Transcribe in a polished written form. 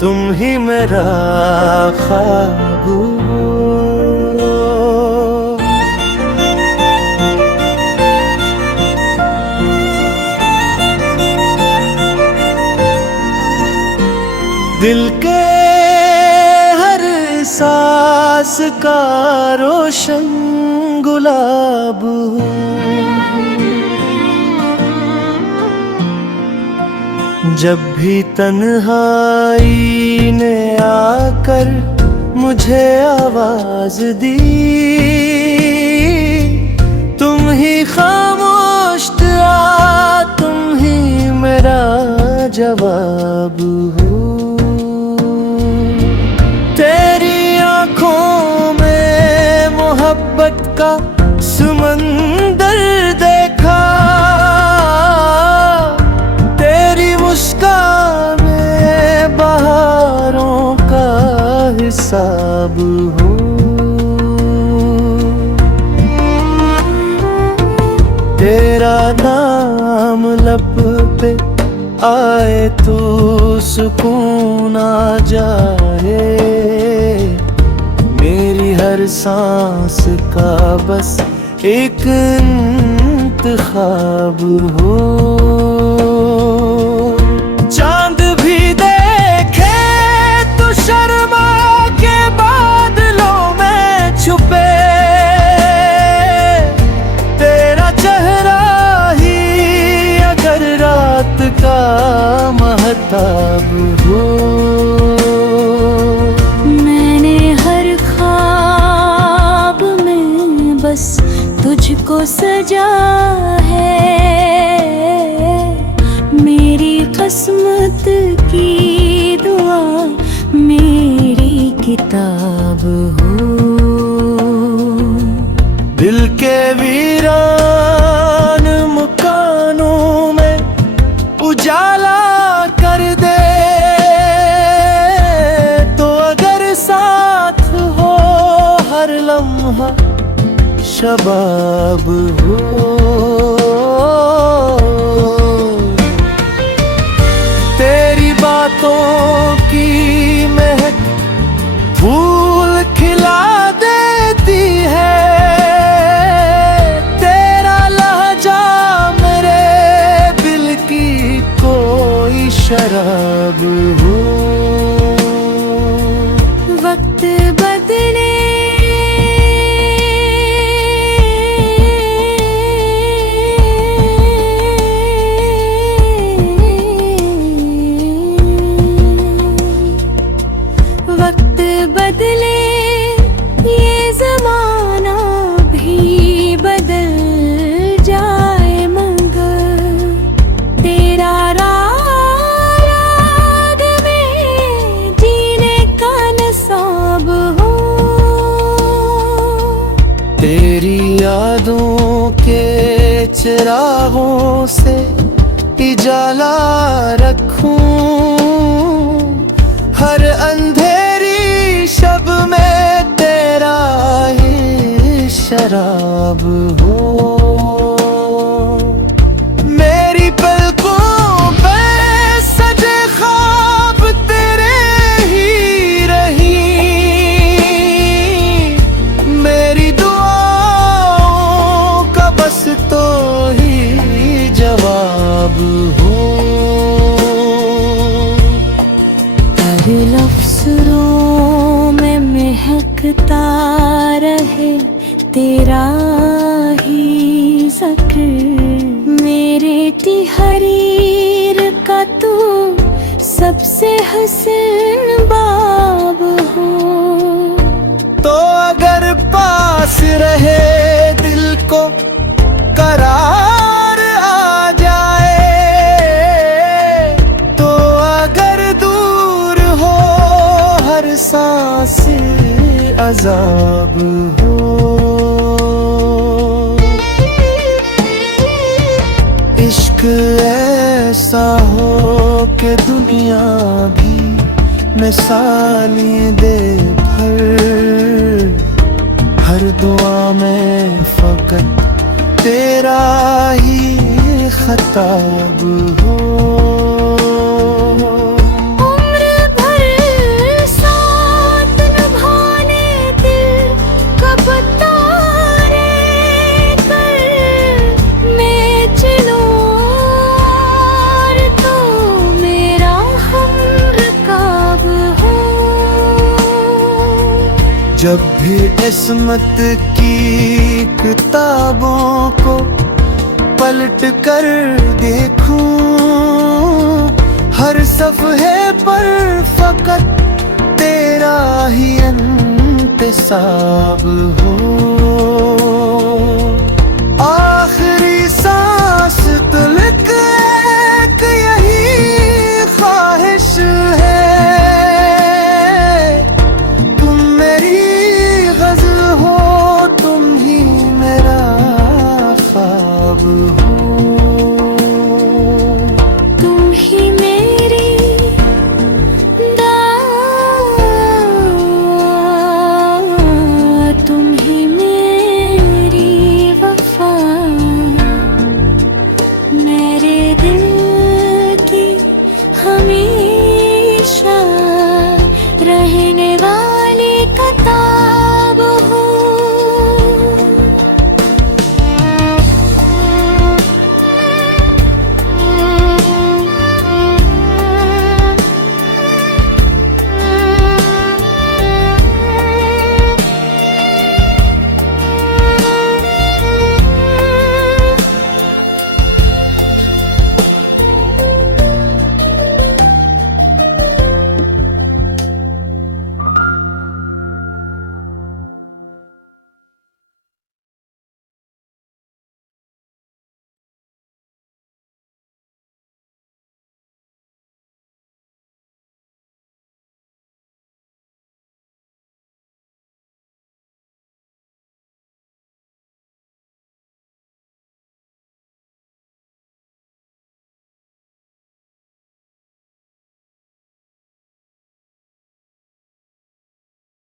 तुम ही मेरा ख्वाब हो। दिल के हर सांस का रोशन गुलाब हो। जब भी तन्हाई ने आकर मुझे आवाज दी, तुम ही खामोश था, तुम ही मेरा जवाब हो। तेरी आंखों में मोहब्बत का समंदर देखा, तेरी मुस्कान में बहारों का हिसाब हो। तेरा नाम लब पे आए तो सुकून आ जाए, मेरी हर सांस का बस एक इंतखाब हो। चांद भी देखे तो शर्मा के बादलों में छुपे, तेरा चेहरा ही अगर रात का महताब हो। मैंने हर ख्वाब में बस तुझको सजा है, मेरी किस्मत की दुआ मेरी किताब हो। दिल के वीरान मकानों में उजाला कर दे, तो अगर साथ हो हर लम्हा शबाब हो। तेरी बातों की महक फूल खिला देती है, तेरा लहजा मेरे दिल की कोई शराब हो। वक्त बदले वक्त बदले ये ज़माना भी बदल जाए, मगर तेरा राग में जीने का नसाब हो। तेरी यादों के चिरागों से उजाला रखूं, हर अंधेरी शब में तेरा ही शराब हो। मेरी पलकों पे सजे ख्वाब तेरे ही रही, मेरी दुआओं का बस तो ही जवाब हो। लफ्ज़ों में महकता रहे तेरा ही ज़िक्र, मेरे तहरीर का तू सबसे हसीन बाब हो। तो अगर पास रहे दिल को करार आ जाए, तो अगर दूर हो हर सांस अजाब हो। इश्क ऐसा हो कि दुनिया भी मिसालें दे भर, हर दुआ में फकत तेरा ही खताब हो। उम्र भर जब भी इस्मत की किताबों को पलट कर देखूं, हर सफ़हे पर फकत तेरा ही इंतसाब हो। आखिरी सांस तो लिख